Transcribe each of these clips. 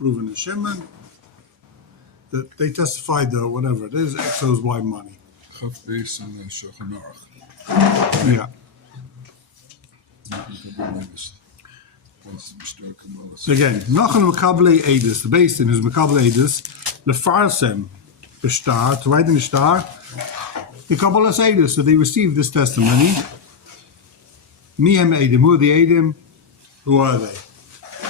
Reuven and Shimon, that they testified that whatever it is, X owes Y money. Chaf Beis and Shulchan Aruch. Yeah. So again, Nachon Mekabelei Edus, the Beis Din is Mekabelei Edus, Lefarsem B'Shtar, to write in the Shtar, the Kabbalas Edus, so they received this testimony. Mihem Edim, who are the Edim? Who are they?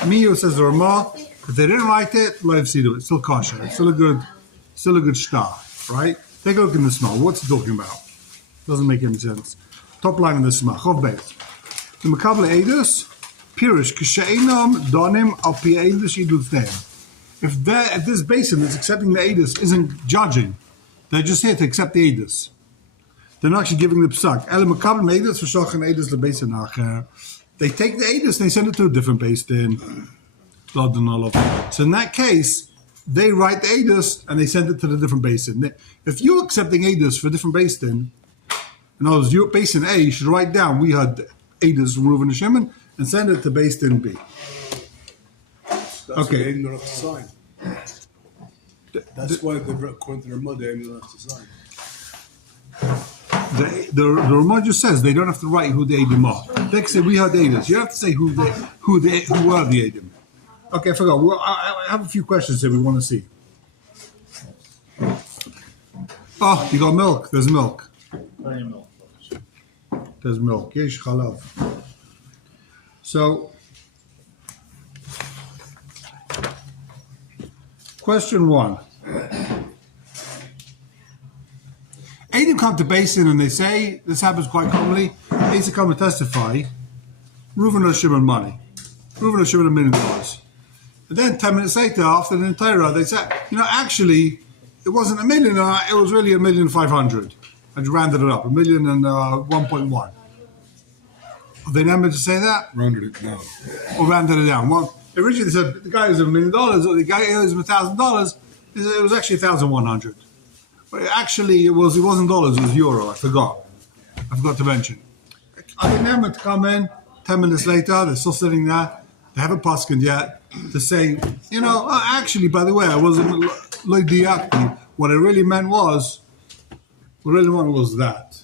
Miyo says the Ramah, if they didn't write it, Lo Yafsidu, it's still kosher, it's still a good Shtar, right? Take a look in the Smach, what's it talking about? Doesn't make any sense. Top line in the Smach, Chov Beis. The Mekabelei Edus, Pirish, K'she'enam donim al pi Edus idutneim. If this basin that's accepting the Edus isn't judging, they're just here to accept the Edus. They're not actually giving the psak. Ele Mekabelei Edus v'shochan Edus lebesin acher. They take the Edus and they send it to a different basin. So in that case, they write the Edus and they send it to the different basin. If you're accepting Edus for a different basin, in other words, your basin A, you should write down, we had Edus from Reuven and Shimon, and send it to basin B. That's Okay. They don't have to sign. That's why according to their mother, they don't have to sign. The Ramah just says they don't have to write who the Edim are. They can say we had Edus. You have to say who were the Edim. Okay, I forgot. Well, I have a few questions that we want to see. Oh, you got milk. There's milk. There's milk. Yesh chalav. So, question 1. Edim come to basin and they say, this happens quite commonly, they used to come and testify, Reuven or Shimon money. Reuven or Shimon $1 million. And then 10 minutes later, after the entire, they said, actually, it wasn't $1 million, it was really $1,500,000. I just rounded it up, $1 million and 1.1. Are they never to say that? Rounded it down. Or rounded it down? Well, originally they said the guy owes $1 million, or the guy owes him $1,000. It was actually $1,100. But actually, it wasn't dollars, it was euro. I forgot to mention. I didn't have to come in 10 minutes later, they're still sitting there, they haven't paskened yet, to say, actually, by the way, I wasn't loydiakti. What I really meant was that.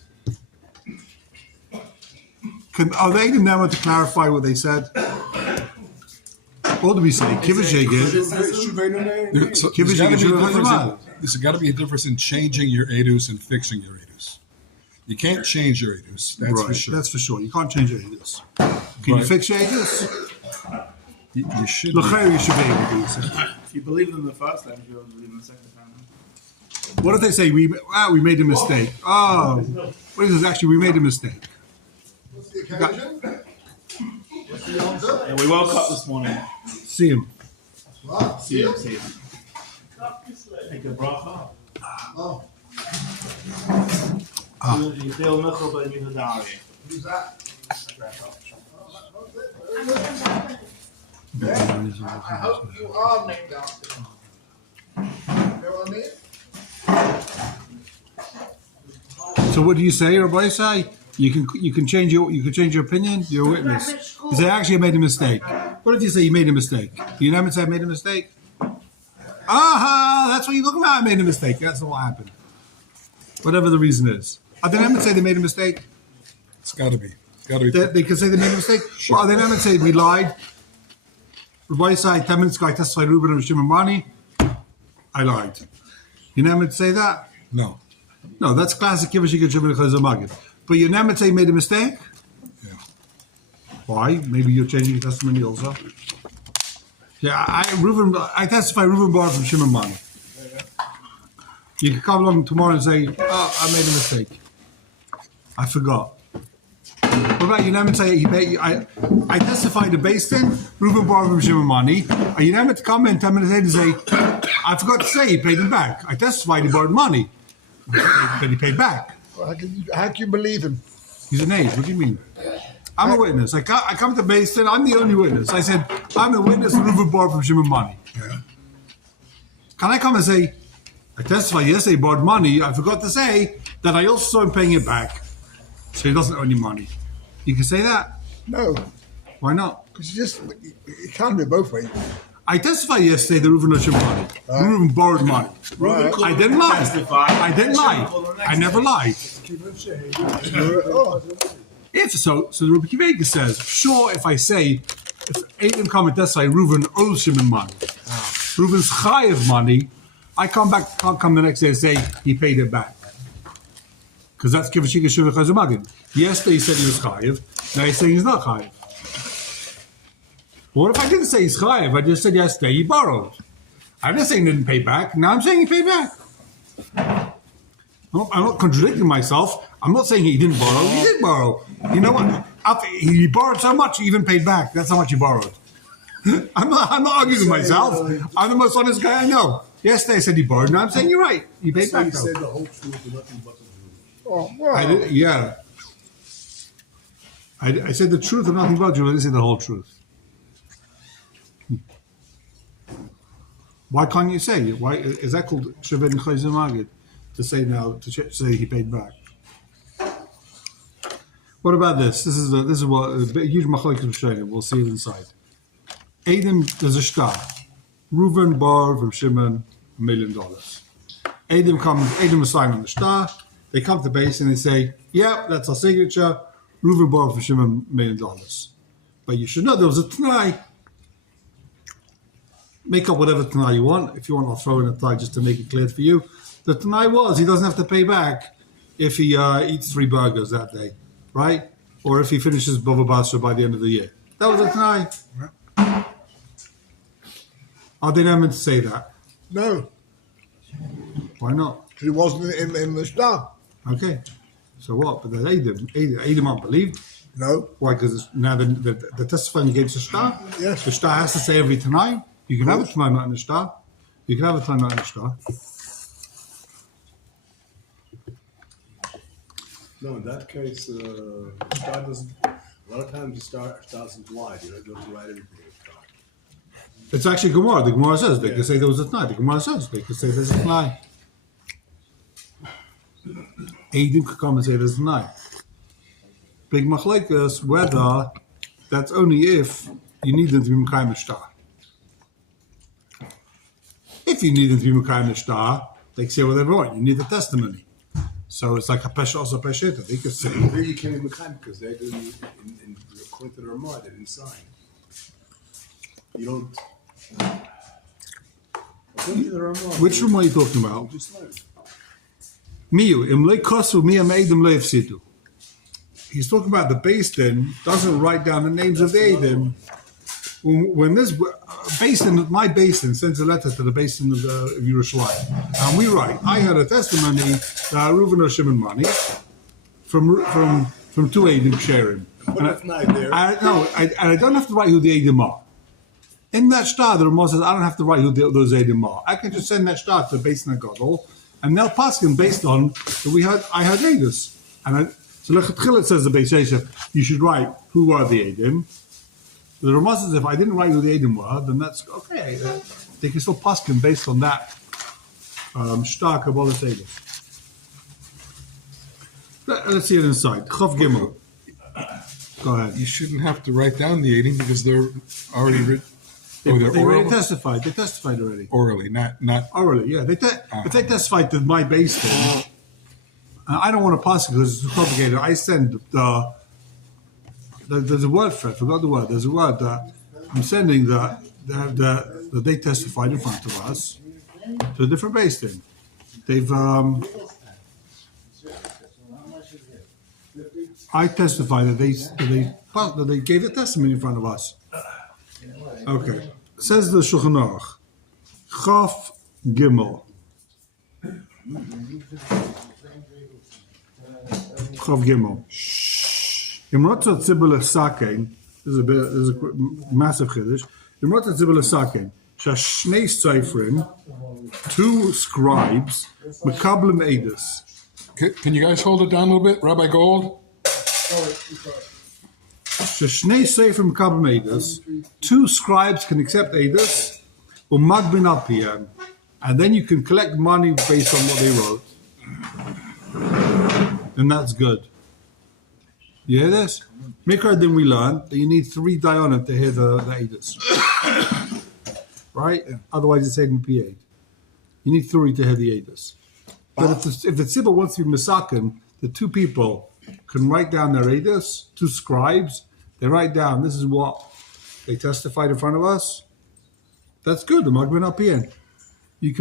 Are they even now to clarify what they said? What do we say? There's got to be a difference in changing your edus and fixing your edus. You can't change your edus. That's right, for sure. That's for sure. You can't change your edus. Can you fix your edus? You should. You should be able to do so. If you believe them the first time, you don't believe them the second time. What if they say we made a mistake? Oh, what is this? Actually, we made a mistake. What's the occasion? What's the answer? Yeah, we woke up this morning. See him. What? See him. Take a bracha. Oh, You feel Michal by Midari. who's that? I hope you are named after him. You know what I mean? So what do you say, Rabbi Say? You can change your opinion. You're a witness. You say actually I made a mistake. What if you say you made a mistake? You never say I made a mistake. Aha! That's what you're talking about. I made a mistake. That's not what happened. Whatever the reason is. Are they never say they made a mistake? It's got to be. They can say they made a mistake. Sure. Well, are they never say we lied? Rabbi Say 10 minutes ago I testified Reuben and Shimon money. I lied. You never say that? No. No, that's classic Kivush Shimon Chazamagid. But you never say you made a mistake? Yeah. Why? Maybe you're changing your testimony also. Yeah, I testify Reuben bar from Shimon money. You can come along tomorrow and say, "Oh, I made a mistake. I forgot." What about you? Never say I testified to Beis Din Reuben bar from Shimon money. Are you never to come in 10 minutes later and say, "I forgot to say he paid him back. I testified he borrowed money, but he paid back." Well, how can you believe him? He's an age. What do you mean? I'm a witness. I come to Beis Din. I'm the only witness. I said, I'm a witness to Reuben borrowed from Shimon money. Yeah. Can I come and say, I testified yesterday he borrowed money. I forgot to say that I also saw him paying it back. So he doesn't owe any money. You can say that? No, Why not? because it can't be both ways. I testified yesterday that Reuven owed money. Reuven borrowed money. Right. I didn't lie. Testify. I didn't lie. I never lied. Oh, If so, the Rebbe Akiva Eiger says, sure, if I say, if Adam come and testify, Reuven owes Shimon money, Reuven's chayev money, I come the next day and say he paid it back. Because that's Kivashika Shuvah Chazumagin. Yesterday he said he was chayev, now he's saying he's not chayev. What if I didn't say he's chayev? I just said yesterday he borrowed. I'm not saying he didn't pay back, now I'm saying he paid back. I'm not contradicting myself. I'm not saying he didn't borrow. He did borrow. You know what? He borrowed so much, he even paid back. That's how much he borrowed. I'm not arguing with myself. I'm the most honest guy I know. Yesterday I said he borrowed. Now I'm saying you're right. He paid so back. you Though. said the whole truth and nothing but the truth. Oh, well. I did, yeah. I said the truth and nothing but you. I didn't say the whole truth. Why can't you say? Why is that called Shaved and Chayzim Magid? To say now, say he paid back. What about this? This is what a huge machlokes of Shayim. We'll see it inside. Adam, there's a shtar. Reuven borrowed from Shimon $1 million. Adam was signed on the shtar. They come to base and they say, "Yeah, that's our signature." Reuven borrowed from Shimon $1 million. But you should know there was a Tanai. Make up whatever Tanai you want. If you want, I'll throw in a Tanai just to make it clear for you. The Tanai was he doesn't have to pay back if he eats 3 burgers that day, right? Or if he finishes Bava Basra by the end of the year. That was a Tanai. Are they not meant to say that? No, Why not? he wasn't in the star. Okay. So what? But then Adam aren't believed. No. Why? Because now the testifying against the Shtar. Yes. The Shtar has to say every Tanai. You can have a Tanai not in the Shtar. You can have a Tanai not in the Shtar. No, in that case, Star doesn't. A lot of times, the Star doesn't lie. You know, it doesn't write everything. in Star. It's actually Gemara. The Gemara says they could say there was a Tanai. The Gemara says they could say there's a Tanai. Adam could come and say there's a Tanai. Big machlekes whether that's only if you need them to be Mekayim Shtar. If you need them to be Mekayim Shtar, they can say whatever they want. You need the testimony. So it's like a pesha also pesheta. They could say. There you can't even kind because they didn't, according to the Ramah, they didn't sign. You don't. According to the Ramah, Which room are you talking about? just sign. Miyu imlei kosu miyam edim leifsitu. He's talking about the Beis Din doesn't write down the names of the Edim. When this Beis Din, my Beis Din sends a letter to the Beis Din of Yerushalayim, and we write, I had a testimony that Reuven or Shimon money from 2 Edim sharing. But if not there, I don't have to write who the Edim are. In that shtar, the Ramah says I don't have to write who those Edim are. I can just send that shtar to Beis Din Gadol, and they'll pass him based on that I had Edus. So Lechatchil says the Beis Yosef, you should write who are the Edim. The Ramah says if I didn't write who the Edim were, then that's okay. They can still pass him based on that shtar Kabbalah Edus. Let's see it inside. Chav Gimel. Go ahead. You shouldn't have to write down the 80 because they're already written. They They're already oral? testified. They testified already. Orally, not Orally, yeah. If they testified to my base thing, I don't want to pass it because it's too complicated. I send there's a word for it. I forgot the word. There's a word that I'm sending that they testified in front of us to a different base thing. They've I testified that they gave a testimony in front of us. Okay. Says the Shulchan Aruch, Chaf Gimel. Chav Gimel. Imrotza Tzibul Sakein. This is a massive chiddush. Imrotza Tzibul Sakein. Shashnei Seifrim, 2 scribes, Mekablim Edus. Can you guys hold it down a little bit, Rabbi Gold? Shashnei Seifrim Mekablim Edus. 2 scribes can accept Edus, Umagbin Alpian, and then you can collect money based on what they wrote. And that's good. You hear this? Mikra, then we learned that you need 3 Dayanim to hear the Edus. right? Otherwise, it's Edom P8. You need 3 to have the Edus. But if the Tzibur wants to be Misakin, the 2 people can write down their Edus, 2 scribes, they write down, this is what they testified in front of us. That's good, the Magbin Apien. You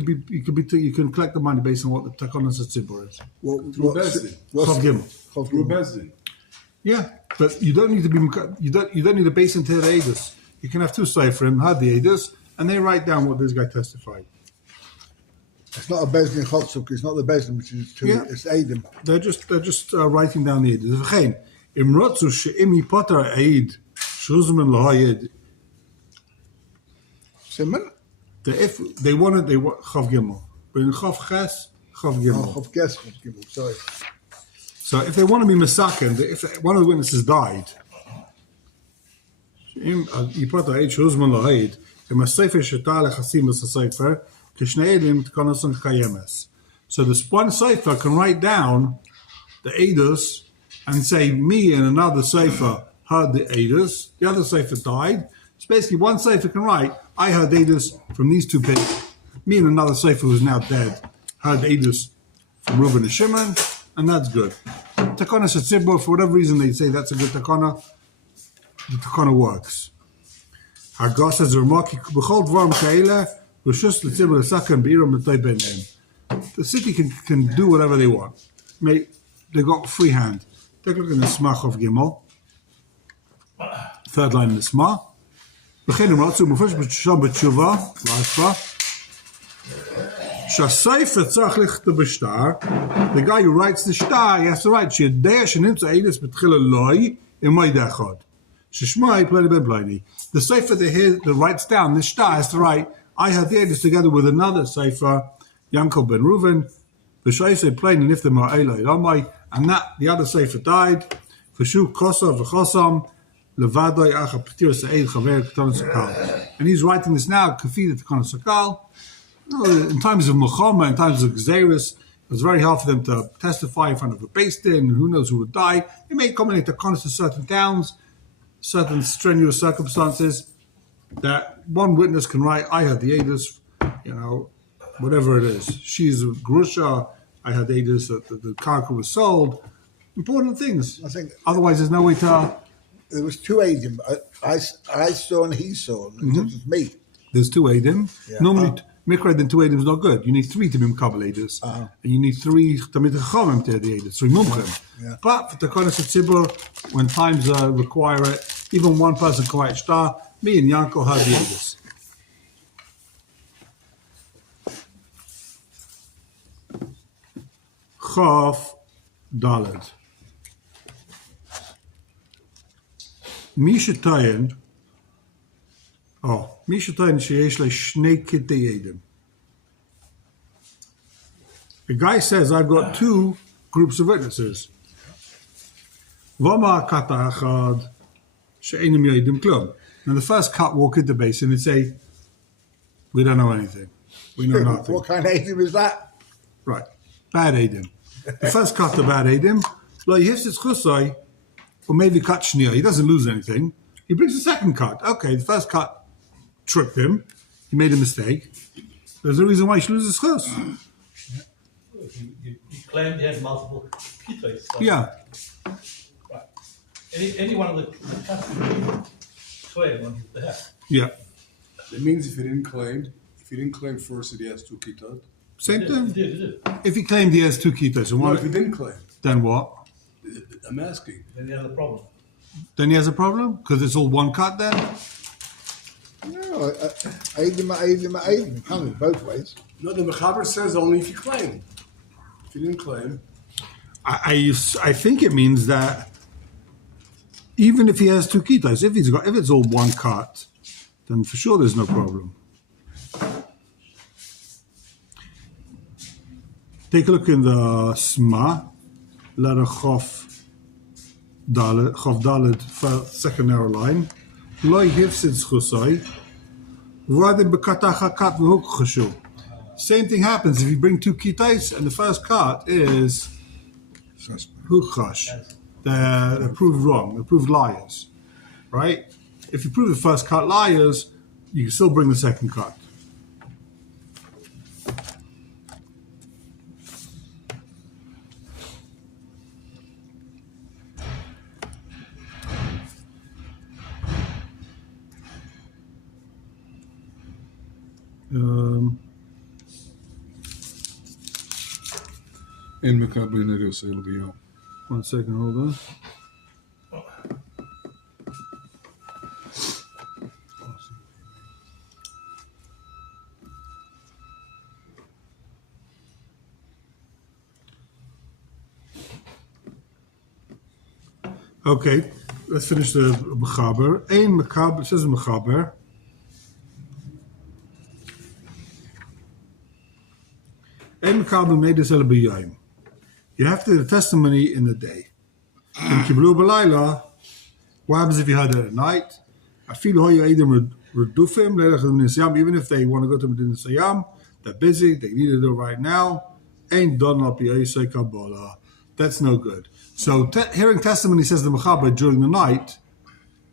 can collect the money based on what the Takonas Tzibur is. Through Bezdin. Chav Gimel. Through Bezdin. Yeah, but you don't need to be you don't need a base into the Edus. You can have 2 Seifrim, had the Edus, and they write down what this guy testified. It's not a Bezdin Chotzuk. It's not the Bezdin, which is true. Yeah. It's Adam. They're just writing down the Edus. V'chein, im rotzu she'im yipotar Eid shuzman lahayid. Simon? If they want Chav Gimel, but in Chav Ches, Chav Gimel. Of guess Chav Gimel. Sorry. So if they want to be Masakin, if one of the witnesses died, im yipotar Eid shuzman lahayid, im ha-sefer shetah lechasim es ha-sefer. So this one Sefer can write down the Edus and say, me and another Sefer heard the Edus, the other Sefer died. So basically one Sefer can write, I heard Edus from these 2 people. Me and another Sefer who's now dead heard the Edus from Reuben and Shimon, and that's good. Takana Shatzibur, for whatever reason they say that's a good Takana, the Takana works. Hargas says, B'chol dvarim ka'ela, the city can do whatever they want. They got free hand. Take a look in the Smach of Gimel. 3rd line in the Smach. The guy who writes the shtar, he has to write the Sefer that writes down this shtar has to write, I had the Edus together with another Sefer, Yankov ben Reuven, V'shaisei plain and if the Ma'elai Lamai, and that the other Sefer died, V'shu Kosa V'chosam, Levadai Acha Petir Se'ed Chaver K'ton Sakal. And he's writing this now, Kafid K'ton Sakal. In times of Muhammad, in times of Xeris, it was very hard for them to testify in front of a Beis Din, and who knows who would die. They may accommodate the Konos to certain towns, certain strenuous circumstances, that one witness can write, I had the Edus, whatever it is. She's a Grusha, I had the Edus, that the carcass was sold. Important things. I think Otherwise, there's no way to... there was 2 Adam. I saw and he saw. And it was me. There's 2 Edim. Yeah. Normally, Mikra then 2 Edim is not good. You need 3 to be Mekabel Edus. And you need 3 Tamid Chachamim to have the Edus, 3 Mumchim. Yeah. But for the Kodesh Tzibur, when times require it, even one person can write shtar. Me and Yanko had the Edus. Chaf Daled. Misha Tayin sheyesh le shnei kitei edim. The guy says, I've got 2 groups of witnesses. Vama kata achad she'enim yedim klum. Now the first cut walk into the basin and say, we don't know anything. We know nothing. What kind of Adam is that? Right. Bad Edim. The first cut the bad Edim, lo yifsis chusai, or maybe cut shnia. He doesn't lose anything. He brings a second cut. Okay, the first cut tricked him. He made a mistake. There's no reason why he should lose his chus. You claimed he had multiple kitos. So Yeah. Right. Any one of the customers claim on his behalf. Yeah. It means if he didn't claim first that he has 2 kitot. Same He thing. did. If he claimed he has 2 kitos, and What one, if he didn't claim? then what? I'm asking. Then he had a problem. Then he has a problem? Because it's all one cut then? No, Adam. It can't be both ways. No, the Mechaber says only if you claim. If you didn't claim. I think it means that even if he has 2 kitos, if it's all one cut, then for sure there's no problem. Take a look in the Sma, letter Chof Dalet, second narrow line. Loi hifsid chusai, v'adim b'katach hakat v'huk chashu. Same thing happens if you bring 2 kitais and the first cut is hukchash. They're proved wrong. They're proved liars, right? If you prove the first cut liars, you can still bring the second cut. In Makabli Nedus, it'll be on. 1 second, hold on. Okay, let's finish the Mechaber. Ein Mechaber, it says Mechaber. Ein Mechaber made this b'yayim. You have to do the testimony in the day. In Kiblu B'layla, what happens if you had it at night? Even if they want to go to Medina Sayyam, they're busy, they need to do it right now. Ain't done up Kabbalah. That's no good. So hearing testimony, says the Mechaber, during the night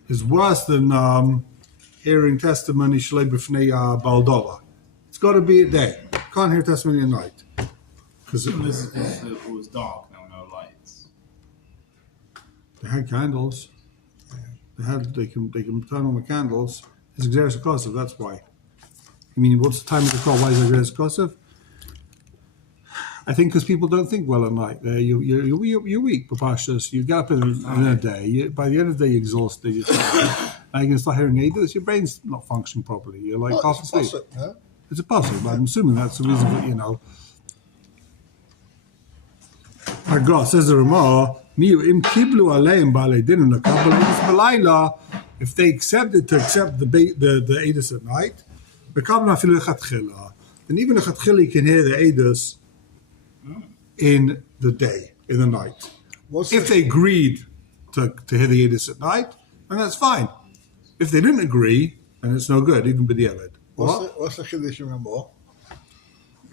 is worse than hearing testimony Shlei B'fnei Baldova. It's got to be a day. Can't hear testimony at night. This is because it was dark, there were no lights. They had candles. They can turn on the candles. It's Xeris Kosov, that's why. I mean, what's the time of the call? Why is it Xeris Kosov? I think because people don't think well at night. You're weak, Papashas. You get up in a day. By the end of the day, you're exhausted. Now you're going to start hearing Eidos. Your brain's not functioning properly. You're like half asleep. It's a puzzle, but I'm assuming that's the reason for, God says the Ramah, if they accepted to accept the Eidos at night, then even the Chatchili can hear the Eidos in the day, in the night. If they agreed to hear the Eidos at night, then that's fine. If they didn't agree, then it's no good, even b'diavad. What's the Chiddush in Ramah?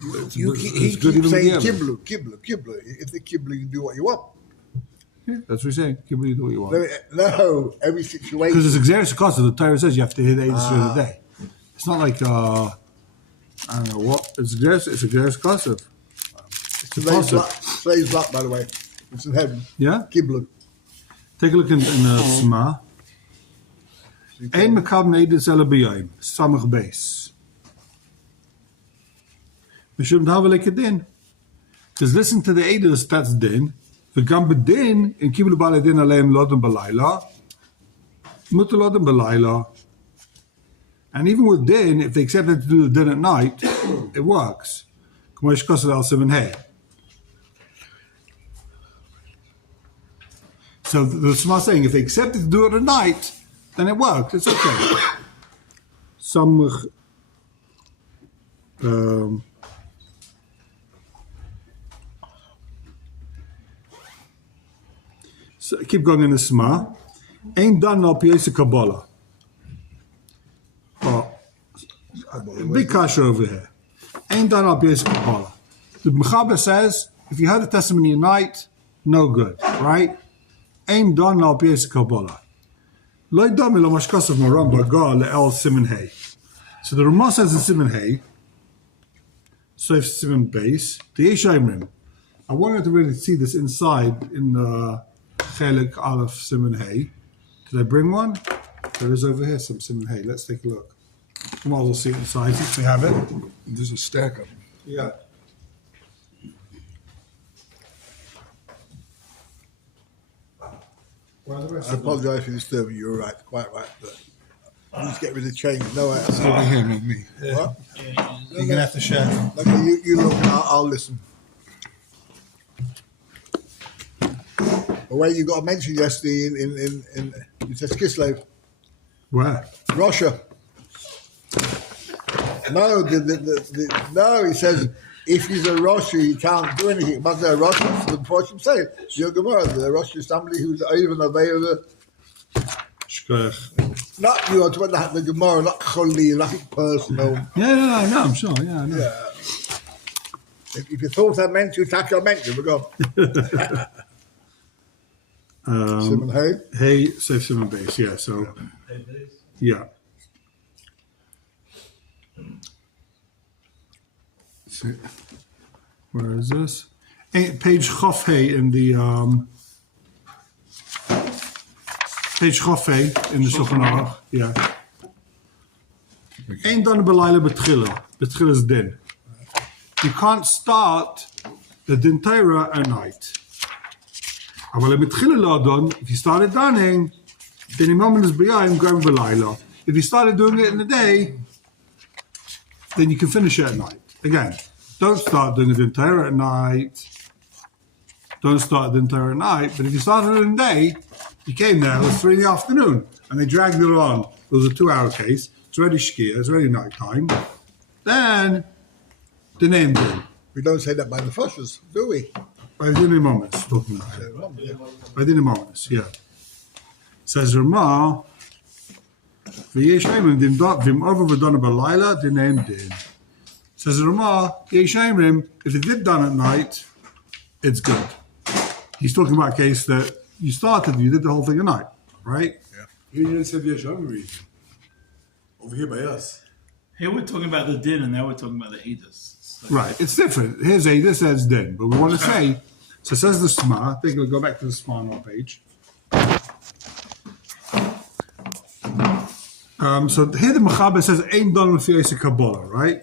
He It's keeps good even saying b'diavad. kiblu. If they kiblu, you can do what you want. Yeah, that's what we're saying. Give me do what you want. No, every situation. Because it's Xeris Kosov. The Torah says you have to hear the Eidos during the day. It's not like, I don't know what. It's a Xeris Kosov. Slaves black, by the way. It's in heaven. Yeah? Kiblu. Take a look in the Sma. Ein Mekab Eidos Ela B'yayim. Samach Beis. Mishum D'Hava Lekadin. Because listen to the Eidos, that's din. V'gam b'din, in Kiblu B'alei Din Aleim Lodem B'layla. Mutter Lodem B'layla. And even with din, if they accepted to do the din at night, it works. K'mo Yesh Kosov Al Siman Hey. So the Shema saying, if they accepted to do it at night, then it worked. It's okay. Some so keep going in the Shema. Ain't done no Piyasa Kabbalah. Big kasha over here. Ain't done no Piyasa Kabbalah. The Mechaber says, if you heard the testimony at night, no good, right? Ain't done al Piyas Kabbalah. Lo dami lo mashkasav maram bagal le'el siman hey. So the Ramah says in siman hey, so if siman base, the Yeshayimrim. I wanted to really see this inside in the Chelik Aleph siman hey. Did I bring one? There is over here some siman hey. Let's take a look. We might as well see it inside if we have it. There's a stack of them. Yeah. I apologise for disturbing you. You're right, quite right. But you need to get rid of change. No, It's over here, not me. what? You're going to have to share. Okay, you look. I'll listen. The way you got mentioned yesterday in you said Kislev, Where? Russia. No, no. He says if he's a Rosh, he can't do anything. But the Rosh, unfortunately, say it. Your Gemara, the Rosh is somebody who's even a veil. Shkoyach. Not you. The Gemara, not Choli, nothing personal. Yeah, no, I'm sure. Yeah, I know. Yeah. If you thought I meant you, take I meant you. We go. Simon Hay. Hey, safe Simon base. Yeah, so yeah. Where is this? Page Chof Hey in the page Chof Hey in the Shulchan Aruch. Yeah. Ein done b'layla b'tchila. B'tchila is din. You can't start the din Torah at night. But if you started daning, then imam is b'yayim going b'layla. If you started doing it in the day, then you can finish it at night. Again, don't start doing it in Torah at night. Don't start din Torah at night. But if you started it in the day, you came there, it was 3 in the afternoon, and they dragged it on. It was a 2-hour case. It's already shkia, it's already night time. Then, the name din. We don't say that by the Foshers, do we? By the moments, talking about it. By the moments, yeah. Says Ramah, v'yesh ha'imrim din dot v'im over v'dona b'layla din name din. Says Ramah, yesh ha'imrim, if it did done at night, it's good. He's talking about a case that you started, you did the whole thing at night, right? You didn't say Yeshamri. Over here by us. Here we're talking about the din, and now we're talking about the edus. So Right, it's different. Here's a, this says din, but we want to say, so it says the Sma, I think we'll go back to the Sma on our page. So here the Mechaber says, Ein don l'fiyos Kabbalah, right?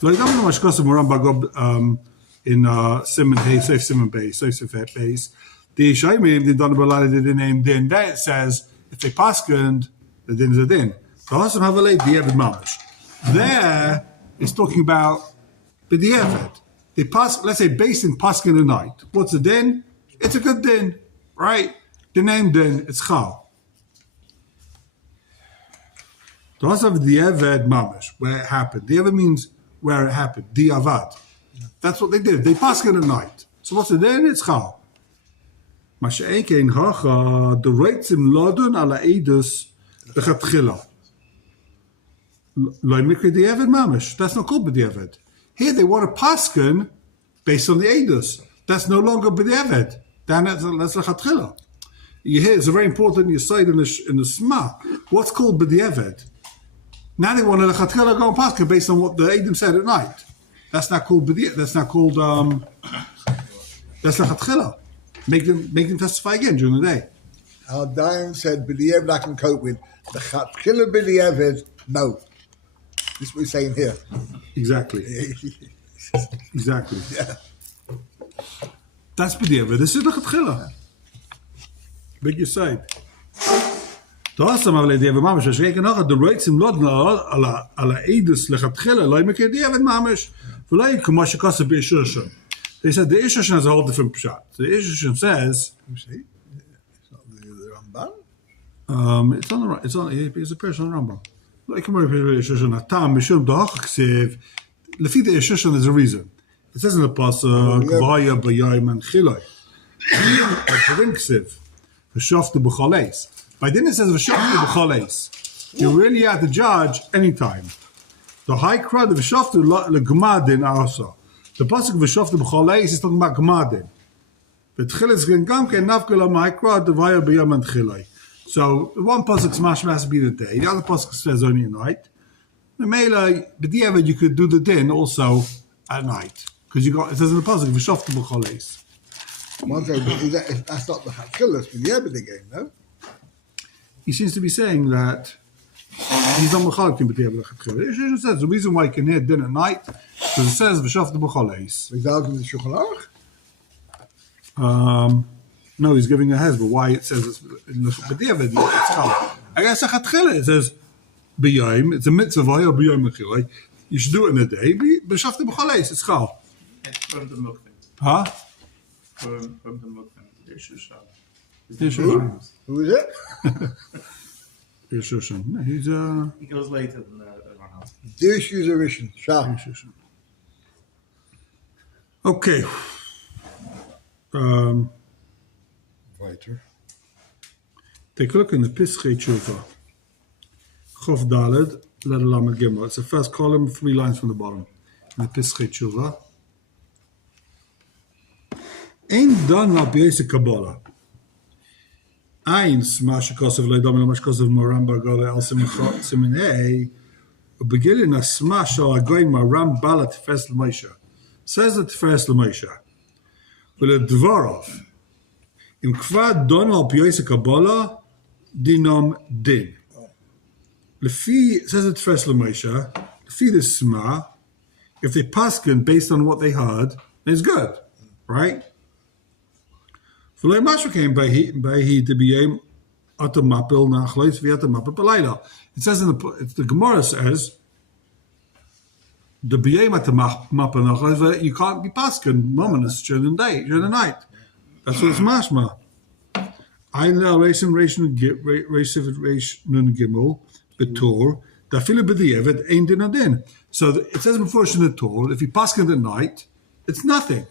Lo yidam no mashkosim Moran Bagob in Simon Hay, Safe Simon Bay, Safe Sefet Base. The Yishayimim, the don b'layla, the name din. There it says, if they paskened, the din is a din. Kahasam havalei di'evid mamash. There, it's talking about b'di'evid. They pass, let's say, based in paskin the night. What's a din? It's a good din, right? The name din, it's chal. Kahasam di'evid mamash, where it happened. Di'evid means where it happened. Di'avad. That's what they did. They paskin the night. So what's a din? It's chal. Masha'ekein hacha, the reitzim lodun ala edus lechatchila. Lo mikri di'evid mamash. That's not called b'di'evid. Here they want a paskin based on the edus. That's no longer b'di'evid. Then that's lechatchila. You hear it's a very important yesod in the Sma. What's called b'di'evid? Now they want a lechatchila go and paskin based on what the edim said at night. That's not called b'di'evid. That's not called that's lechatchila. Make them testify again during the day. Our Dayan said, B'di'evid I can cope with. The Chatchila B'di'evid, no. This is what we're saying here. Exactly. Exactly. Yeah. That's b'di'evid. This is lechatchila. Big side. Ta'asam avlei di'evid mamash. Ashreiken hacha the reitzim lodna ala edus lechatchila lo yimekir di'evid mamash v'lo yikum ma shekasa b'Ishushan. They said the Ishushan has a whole different pshat. The Ishushan says, You see? It's not the Ramban. it's on the right. It's a person on Rambam. Like Ishushan atam mishum da'ach ksiv. Lefi the Ishushan there's a reason. It says in the pasuk v'haya b'yayim and chiloi. V'rin ksiv v'shoftu b'chaleis. By then it says v'shoftu b'chaleis. You really have to judge anytime. The high crowd of v'shoftu l'gmadin also. The pasuk v'shoftu b'chaleis is talking about gmadin. V'tchilas g'ngam nafkela ma'ikra devaya b'yam and chiloi. So one pasuk's mashma has to be the day. The other pasuk says only at night. The mela b'di'evid you could do the din also at night because you got it says in the pasuk v'shoftu b'chaleis. One thing, that's not the Chatchila, it's B'di'evid again, no? He seems to be saying that he's not mechalek in b'di'evid lechatchila. It says the reason why you can hear din at night because it says v'shoftu b'chaleis. Without the Shulchan Aruch? No, he's giving a hezbollah why it says it's b'di'evid. It's chal. I guess lechatchila it says b'yayim. It's a mitzvah v'haya b'yayim mechilai. You should do it in the day. B'shoftu b'chaleis. It's chal. it's from the muktim. Huh? From the muktim. Ishushan. Yeshushan. Who is it? Yeshushan. No, he's He goes later than everyone else. Dish Uzerishan, Shah. Yeshushan. Okay. Weiter. Take a look in the Pischei Tshuva. Chof Daled, letter Lamed Gimel. It's the first column, 3 lines from the bottom. In the Pischei Tshuva. Ein dan al b'yesek Kabbalah. Ein smash kosev leidom lemash kosev moram bagale al simin hey. Begilin a smash al agoin maram balat tefes l'meisha. Says the tefes l'meisha. But a dvarov. Im kvad don al b'yesek Kabbalah dinom din. Lefi says it's first Lamosha. Lefi the Sma. If they paskin based on what they heard, it's good, right? It says the Gemara says the biyem at the mapel you can't be paskin mominous during the night. That's what it's mashma. Ein la reishim gimel betor dafilu b'di'evet ein din adin. So it says before Torah, if you paskin at night, it's nothing,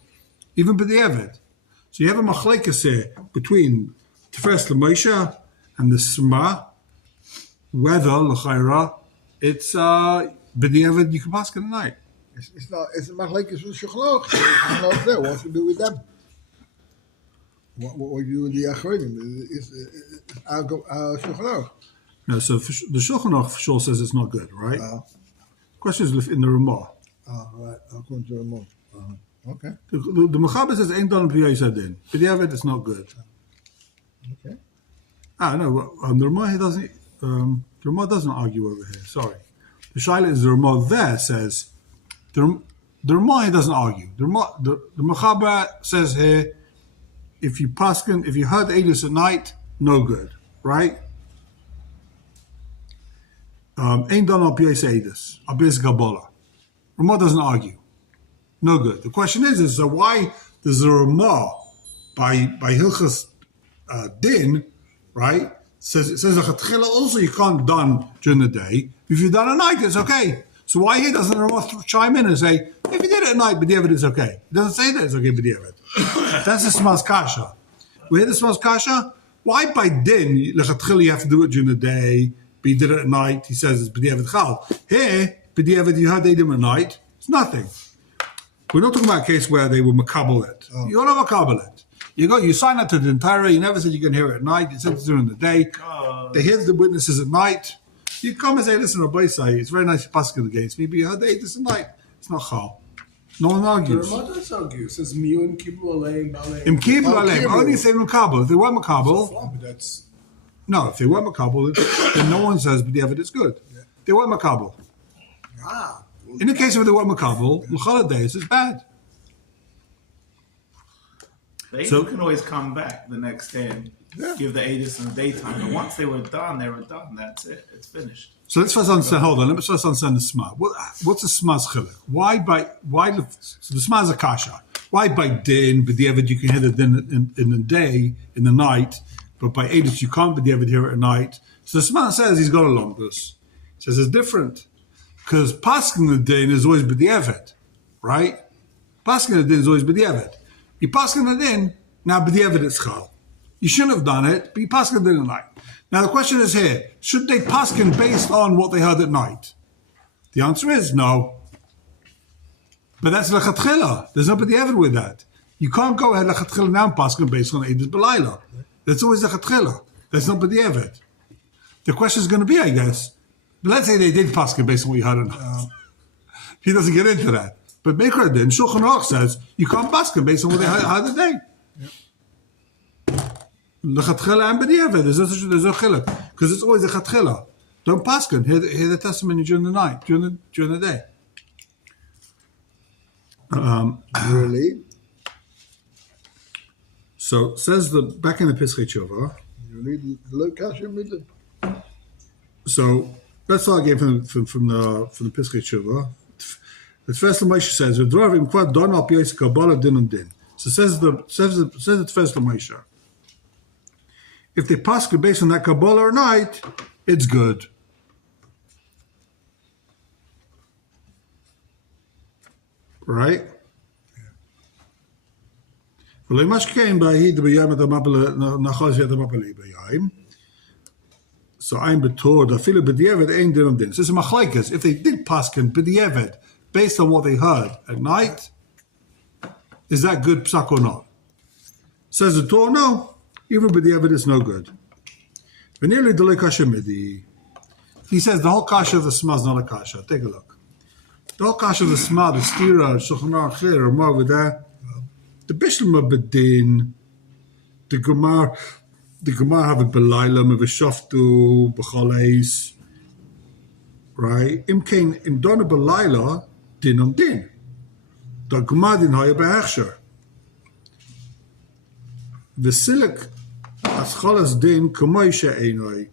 even b'di'evet. So you have a machlekes here between the first Lamosha and the Sma, whether l'chayra it's b'di'evet you can paskin at night. It's not. It's not like it's Shulchan Aruch there. What to do with them? What you do with the Achronim? It's Shulchan Aruch. No, so the Shulchan Aruch for sure says it's not good, right? Question is in the Ramah. Right. According to Ramah. Okay. The Mechaber says ain't done b'yayis b'di'evet it's not good. Okay. No, the Ramah doesn't. The Ramah doesn't argue over here. Sorry, the Shaila is the Ramah there says the Ramah doesn't argue. The Mechaber says here if you heard Eidos at night, no good, right? Ain't done al b'yayis Eidos, al b'yayis Gabola. Ramah doesn't argue. No good. The question is so why does the Ramah by Hilchas Din, right? It says also you can't done during the day. If you've done at night, it's okay. So why here doesn't the Ramah chime in and say if you did it at night, b'di'evet it's okay? It doesn't say that it's okay b'di'evet. That's the Smas Kasha. We hear the Smas Kasha. Why by Din lechatchila you have to do it during the day? But you did it at night. He says it's b'di'evet chal. Here b'di'evet you had Eidim at night. It's nothing. We're not talking about a case where they will makabel it. You're not makabel it. You sign up to the entire. You never said you can hear it at night. You said it's during the day. They hear the witnesses at night. You come and say, listen, Rabbi say, it's very nice you pass it against me, but you heard they ate this at night. It's not chal. No one argues. The Ramah does argue. It says miu im kibul aleim baleim. Im kibul aleim. Only if they were makabel. If they weren't makabel, But that's no. If they weren't makabel, then no one says, but the evidence is good. They weren't makabel. In the case of the word makabel, l'chol days is bad. They So- can always come back the next day and give the Eidos in the daytime. But once they were done, That's it. It's finished. So let's first understand. Hold on. Let's first understand the sma. What's the sma's chilek? So the sma is a kasha. Why by din? But the evid you can hear the din in the day, in the night, but by edus you can't. But the evid hear it at night. So the sma says he's got a lumbus. He says it's different because pasking the din is always b'di'evet, right? Pasking the din is always b'di'evet. You pasking the din now b'di'evet it's chal. You shouldn't have done it, but you paskin the din at night. Now the question is here: should they paskin based on what they heard at night? The answer is no. But that's lechatchila. There's nobody ever with that. You can't go ahead lechatchila now and paskin based on edus belayla. That's always lechatchila. That's not b'di'evet. The question is going to be, I guess. But let's say they did paskin based on what you heard at night. He doesn't get into that. But Meikra din Shulchan Aruch says you can't paskin based on what they heard the day. Lechatchila and b'di'evet. There's no chiluk because it's always a chatchila. Don't paskin. Hear the testimony during the night, during the day. Really? So says back in the Pischei Tshuva. You need the low kasha middle. So let's start again from the Pischei Tshuva. The first Lamoshe says v'dravim kvad don al piyos kabbalah din and din. So says the first Lamoshe. If they pass based on that kabbalah or night, it's good. Right? So I'm betor da fila b'di'evet ein din and din. So it's a machlekes. If they did paskin b'di'evet based on what they heard at night, is that good psak or not? Says the Torah, no. Even b'di'evet is no good. V'nearly delay kasha midi. He says the whole kasha of the sma is not a kasha. Take a look. The whole kasha of the sma, the stira, Shulchan Aruch, or more with that. The Bishlema Bedin, the Gemara have a Belayla, of a Shoftu, B'choleis. right? Im kein im donna belayla din din. Da gmadin haya behechsher. Vesilik as cholas din kamoisha einoi.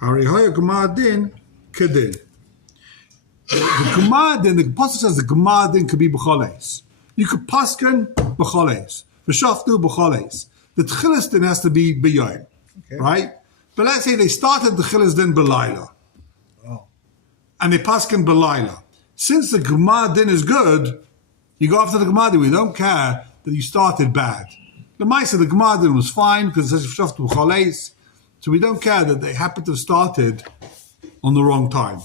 Hari haya gmadin kedin. The gmadin, the apostle says the gmadin could be b'choles. You could paskin b'choles. V'shaftu b'choles. The tchilas din has to be b'yoyim. Right? But let's say they started the chilas din belayla. And they paskin belayla. Since the Gemara din is good, you go after the Gemara din. We don't care that you started bad. The Maisa, the Gemara din was fine because it's shaftu b'choles. So we don't care that they happened to have started on the wrong time.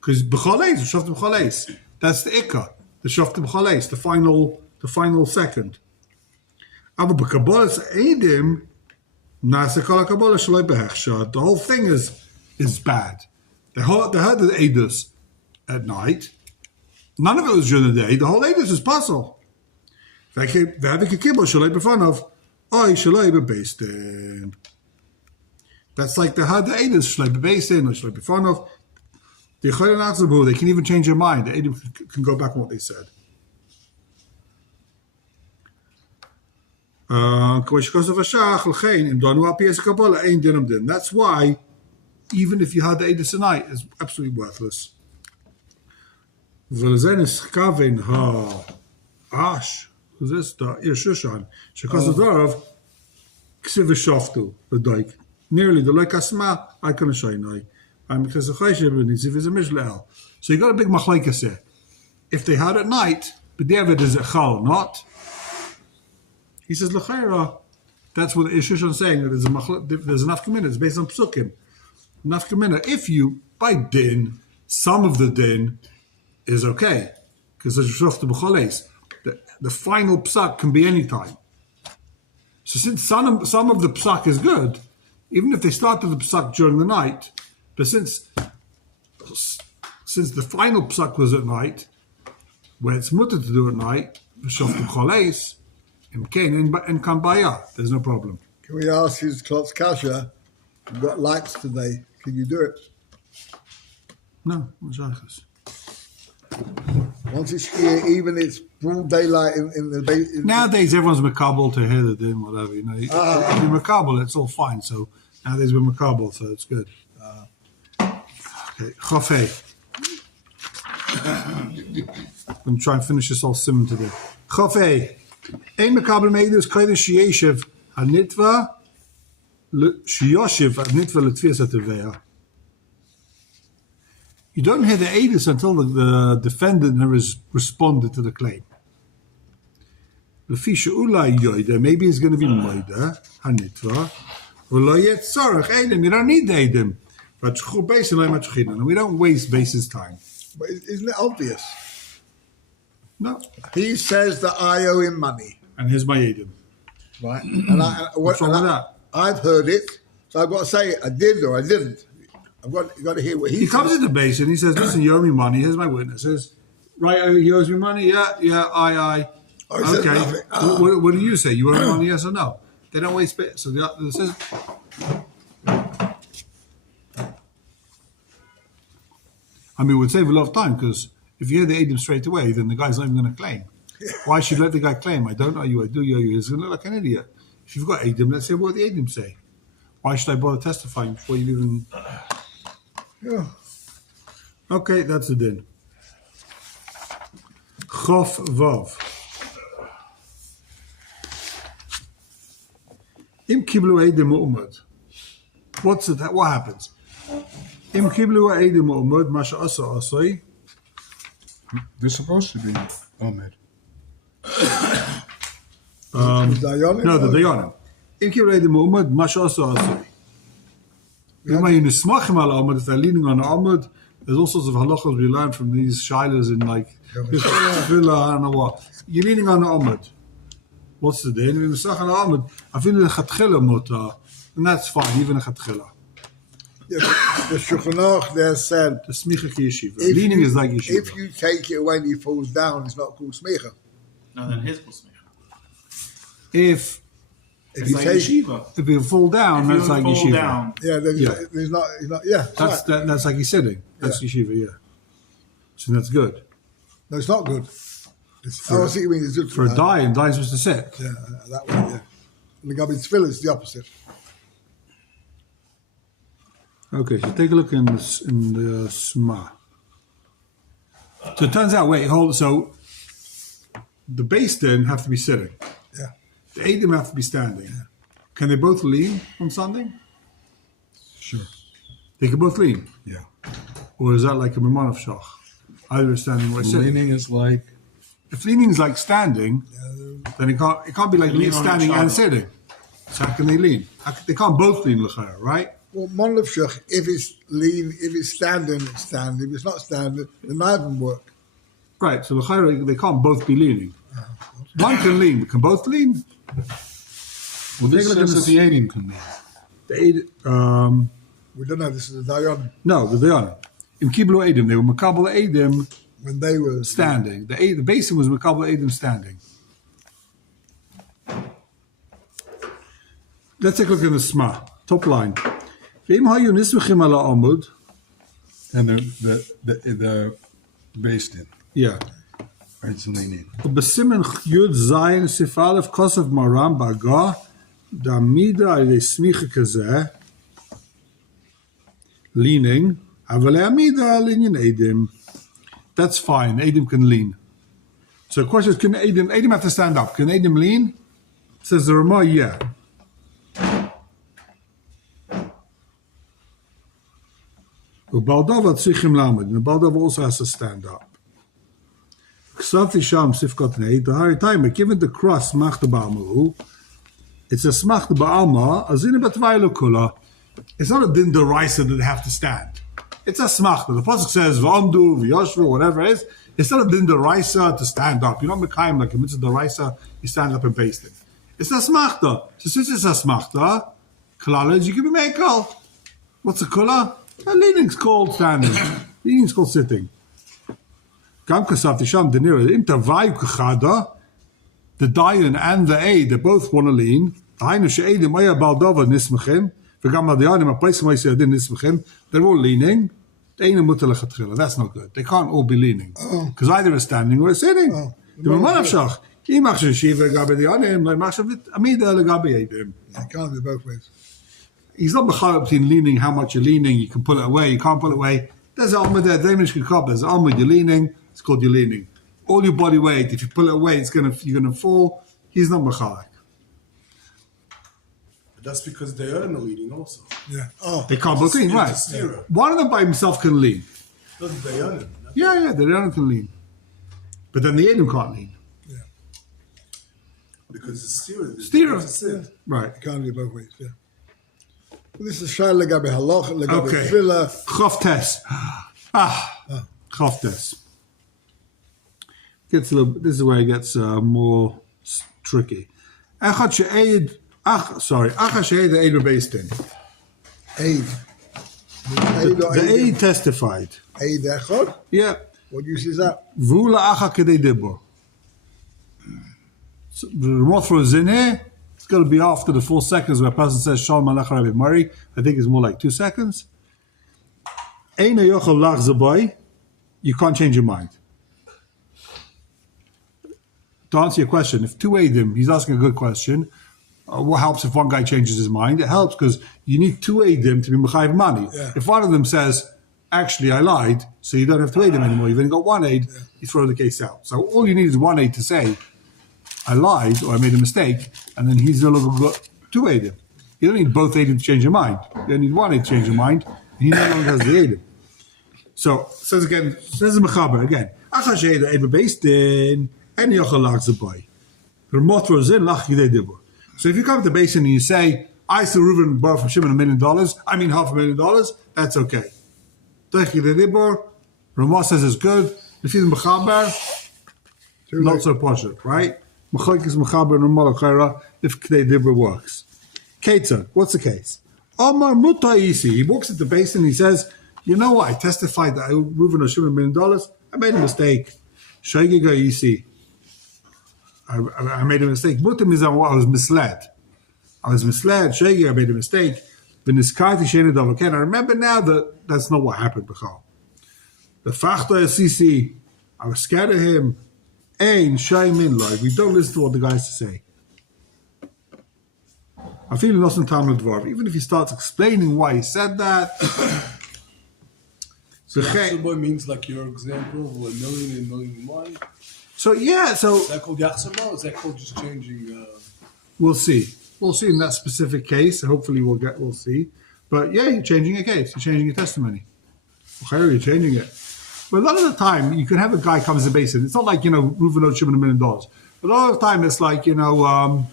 Because b'choles, shaftu b'choles. That's the ikka, the shaftu b'choles, the final second. Aber b'kabbalas edim, the whole thing is bad. They heard the Edus at night. None of it was during the day. The whole Edus is puzzle. That's like they heard the Edus they can even change their mind. The Edus can go back on what they said. That's why, even if you had the Edus tonight, it's absolutely worthless. Who's this? Nearly the lekasma, I can say no. So you got a big machlekes here. If they had at night, but David is a chal, not. He says, L'chaira, that's what the Ishushan is saying, that there's enough commitment. It's based on psukim. Enough commitment. If you, by din, some of the din is okay, because there's the final psak can be any time. So since some of the psak is good, even if they started the psak during the night, but since the final psak was at night, where it's mutter to do at night, there's no problem. Can we ask his klotz kasha? We've got lights today. Can you do it? No, Once it's here, even it's broad daylight in the day. Nowadays, everyone's makabel to hear the din, whatever. You know, if you're makabel, it's all fine. So nowadays we're makabel, so it's good. Okay, chafei. I'm trying to finish this whole simon today. Chafei. Ein makabel meidus kodesh sheyeshev hanitva sheyoshev hanitva letfias atevea. You don't hear the edus until the defendant has responded to the claim. Maybe he's going to be moida hanitva. You don't need the edim. And we don't waste basis time. But isn't it obvious? No. He says that I owe him money. And here's my edim. Right? And What's wrong with that? I've heard it, so I've got to say I did or I didn't. I've got to hear what he says. He comes into the base and he says, listen, you owe me money. Here's my witnesses. Right, he owes me money? Yeah, aye. Oh, he says okay. nothing. What do you say? You owe me money, yes or no? They don't waste space. So this is... I mean, it would save a lot of time because if you hear the edim straight away, then the guy's not even going to claim. Why should you let the guy claim? I don't know you, I do you. He's going to look like an idiot. If you've got edim, let's hear what the edim say. Why should I bother testifying before you even... Yeah. Okay, that's the din. Chof vav. Im kiblu edim mu'umad. What's it? What happens? Im kiblu edim mu'umad masha asa asai. They're supposed to be Ahmed. No, the dayanim. Im kiblu edim mu'umad masha asa asai. If they're leaning on Ahmed, there's all sorts of halachas we learn from these shilas in like villa, I don't know what. You're leaning on Ahmed. What's the day? And I feel the chatchila muta, and that's fine, even a chatchila. The Shulchan Aruch there said the smicha ki yeshiva. Leaning is like yeshiva. If you take it away and he falls down, it's not called smicha. No, then his will smicha. If If It's you like take, yeshiva. If you fall down, If you that's like fall yeshiva. down, yeah, there's, Yeah. there's not, yeah. That's right. that's like he's sitting. That's yeshiva, yeah. So that's good. No, it's not good. I see what you mean. It's good For a that. dying supposed to sit. Yeah, that way, yeah. And the Gabi Tefillah is the opposite. Okay, so take a look in the Sma. So it turns out, so the Beis Din have to be sitting. Yeah. The Eidim have to be standing. Can they both lean on something? Sure. They can both lean. Yeah. Or is that like a Mamanov Shach? Either standing or sitting. Leaning is like If leaning is like standing, then it can't be like Lean on standing each and other. sitting. So how can they lean? They can't both lean l'chara, right? Well, Monlev Shach, if it's standing, it's standing. If it's not standing, then neither of them work. Right, so l'chara, they can't both be leaning. One can lean, but can both lean? well. This Take a look at says that this. the Eidim can lean. The Eid, We don't know. This is the Dayan no, the Dayanim. In Kiblu Eidim, they were Makabal Eidim when they were standing. The basin was Makabal Eidim standing. Let's take a look at the Sma, top line. Ve'im hayu nismechim ala amud. And the based in. Yeah. It's leaning. Besimen Yud Zayin Sif Aleph Kosav Maram Baga Damida Al Smicha Kazeh leaning Avale Amida Linyan Edim. That's fine. Edim can lean. So the question is, can Edim have to stand up? Can Edim lean? Says the Ramah, yeah. Ubaldava Tzrichim Lamed. And the Baldava also has to stand up. Ksavti Sham Sifkot Nei, the Hari Timer, given the cross Smachta Ba'almahu, it's a Smachta Ba'alma, Azina Batvailu Kula. It's not a Din Deraisa that they have to stand. It's a Smachta. The Pasuk says, V'amdu, V'yoshvu, whatever it is. It's not a Din Deraisa to stand up. You're not Mekayim like a Mitzvah Deraisa, you stand up and paste it. It's a Smachta. So since it's a Smachta, Kalala is you can be Mekal. What's a Kula? Leaning's called standing. Leaning's called sitting. The Dayan and the Eid, they both want to lean. They're all leaning. That's not good. They can't all be leaning. Because either it's standing or it's sitting. It can't be both ways. He's not mechal between leaning, how much you're leaning, you can pull it away, you can't pull it away. There's an alma there, there's an alma, you're leaning, it's called you're leaning. All your body weight, if you pull it away, you're gonna fall. He's not mechalik. But that's because they are in the leading also. Yeah. Oh, They can't both lean, right? It's a steerer. One of them by himself can lean. Doesn't they are in? Yeah, the other can lean. But then the Adam can't lean. Because it's steerer. Steerer. It's a sit. Right. it can't be both ways. Yeah. Well, this is Shai Legabe Halach, Legabe Okay. Tefillah. Choftes. Choftes. Gets a little. This is where it gets more tricky. Achad she'eid. Achad she'eid the Eid based in. Aid. The Eid testified. Aid Echad? Yeah. What use is that? Vula acha kedei dibur. So, the Ramoth throws in here. It's got to be after the 4 seconds where a person says Shalom Alecha Rabbi Murray. I think it's more like 2 seconds. Eina yochel lach zabai. You can't change your mind. To answer your question, if two Eidim, he's asking a good question. What helps if one guy changes his mind? It helps because you need two Eidim to be Mechayiv money. Yeah. If one of them says, actually, I lied, so you don't have two Eidim anymore, you've only got one Eid, you throw the case out. So all you need is one Eid to say, I lied or I made a mistake, and then he's no longer got two Eidim. You don't need both Eidim to change your mind. You don't need one Eid to change your mind, and he no longer has the Eidim. So, says the Mechaber again. Achashay the Eidim based in any Yochel Zabai. Ramot Rozin Lach Yidei Dibur. So if you come to the basin and you say, I still Reuben borrowed from Shimon $1 million, I mean $500,000, that's okay. Tech Yidei Dibur, Ramot says it's good. If he's Mechaber, not so posh, right? Mechoik is Mechaber and Ramot Chaira if Yidei Dibur works. Ketzah, what's the case? Omar Mutaisi, he walks at the basin and he says, you know what, I testified that I Reuben or Shimon $1 million, I made a mistake. Shaigiga Isi. I made a mistake. Mutim is I was misled. I was misled, Shaggy, I made a mistake. I remember now that that's not what happened, Bechal. The Fachta Sisi, I was scared of him. Ein Shaimin Loi. We don't listen to what the guys say. I feel lost in time with Dvarv. Even if he starts explaining why he said that. So Yachsaboy means like your example, 1,000,000 and 1,000,001. So yeah, so Is that called Yachsabo? Is that called just changing? we'll see. We'll see in that specific case. Hopefully we'll see. But yeah, you're changing a case. You're changing a testimony. Okay, you're changing it. But a lot of the time, you can have a guy comes to basin. It's not like, Reuven owed Shimon $1 million. But a lot of the time, it's like, the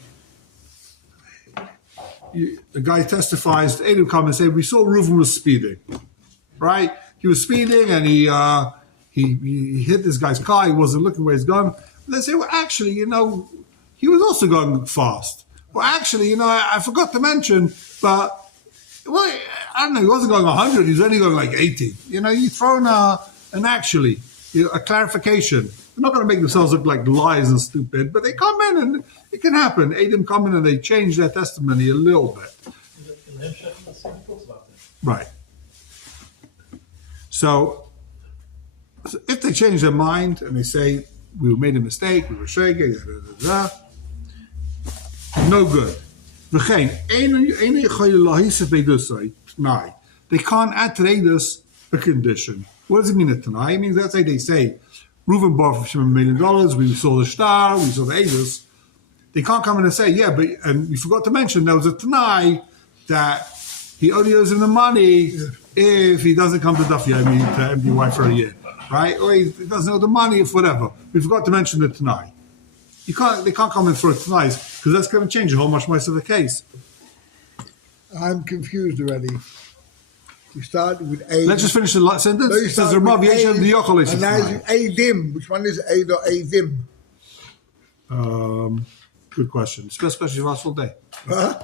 guy testifies, the Edu come and say, we saw Reuven was speeding, right? He was speeding and he hit this guy's car. He wasn't looking where he's going. And they say, well, actually, he was also going fast. Well, actually, I forgot to mention, but, well, I don't know, he wasn't going 100. He was only going like 80. You throw in an actually, a clarification. They're not going to make themselves look like lies and stupid, but they come in and it can happen. Adam come in and they change their testimony a little bit. In the Hemshech, the same talks about this. Right. So if they change their mind and they say, we made a mistake, we were shaking, no good. They can't add to this a condition. What does it mean at Tanai? It means, let's say they say, Reuven bought for Shimon $1 million, we saw the star, we saw the Eidos. They can't come in and say, and we forgot to mention there was a Tanai that he only owes him the money if he doesn't come to Daf Yomi to MDY for a year, right? Or he doesn't owe the money if whatever. We forgot to mention the Tanai. They can't come and throw Tanais because that's going to change a whole much more of the case. I'm confused already. You started with A. Let's just finish the sentence. No, you It says started with Ramav Yeshem the Yochel and now it's Adim. Which one is A or Adim? Good question. It's the best question you've asked all day. Huh?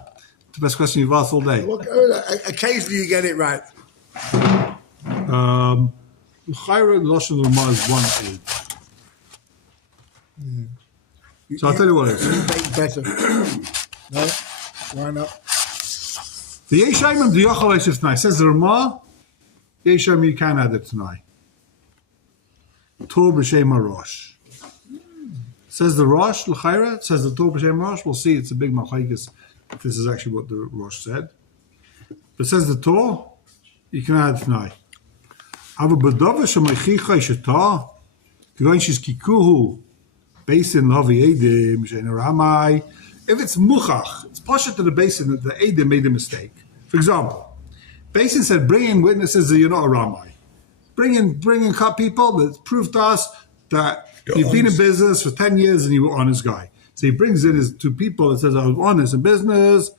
It's the best question you've asked all day. Occasionally you get it right. Chayra Lashon Ramah is 1 8. So I'll tell you what it is. Make better. No? Why not? The Yeshayim the Yochel Yeshem tonight says the Ramah. Yeshayim you can add it tonight. Tor b'shem Rosh. Says the Rosh l'chayra. Says the Tor b'shem Rosh. We'll see. It's a big machlekes if this is actually what the Rosh said. But says the Tor, you can add it tonight. Have a bedava shemaychicha yishatah. Kivan she's kikuhu. Basin lavi edim she'en ramai. If it's muchach, it's partial to the basin that the edim made a mistake. For example, basin said, bring in witnesses that you're not a ramai. Bring in people that prove to us that you've been in business for 10 years and you were an honest guy. So he brings in his two people that says, I was honest in business.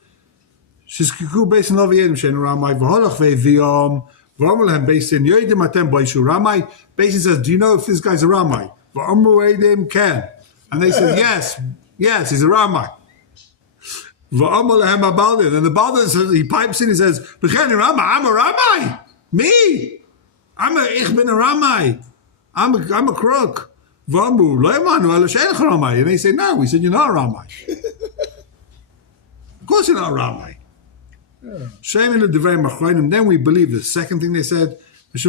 Shizkiku basin lavi edim she'en ramai. V'holach ve'viyom. V'amulhem basin yoidim atem b'ishu ramai. Basin says, do you know if this guy's a ramai? V'amru edim ken. And they said, yes, he's a ramai. And the Balder says, he pipes in, he says, I'm a Ramai. Me? Ich bin a Ramai. I'm a crook. And they say, no, we said, you're not a Ramai. Of course you're not a Ramai. Then we believe the second thing they said, the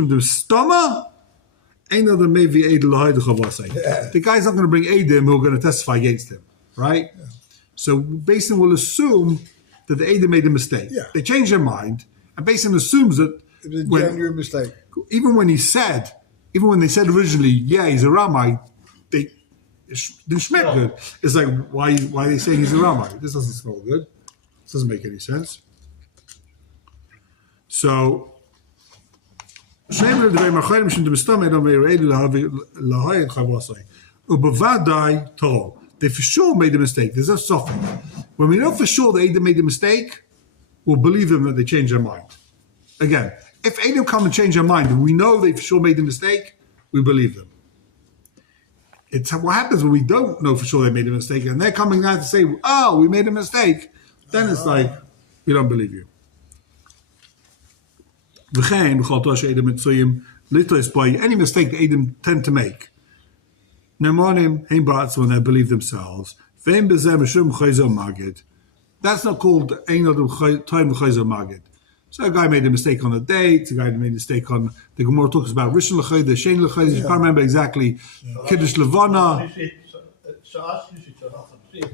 guy's not going to bring Edim who are going to testify against him, right? Yeah. So Basin will assume that the Edim made a mistake. Yeah. They change their mind, and Basin assumes that it was a genuine mistake. Even when they said originally, he's a Ramai, they didn't smell good. It's like, why are they saying he's a Ramai? This doesn't smell good. This doesn't make any sense. So they for sure made a mistake. There's no suffering. When we know for sure that Adam made a mistake, we'll believe them that they changed their mind. Again, if Adam come and change their mind and we know they for sure made a mistake, we believe them. It's what happens when we don't know for sure they made a mistake and they're coming down to say, oh, we made a mistake. Then it's like, we don't believe you. Any mistake that Adam tend to make. When they believe themselves. That's not called Ein Adam Time L'Chayzer Magid. So a guy made a mistake on a date. A guy made a mistake on the Gemara talks about Rishon L'Chayzer, Shein L'Chayzer. You can't remember exactly. Kiddush Levana.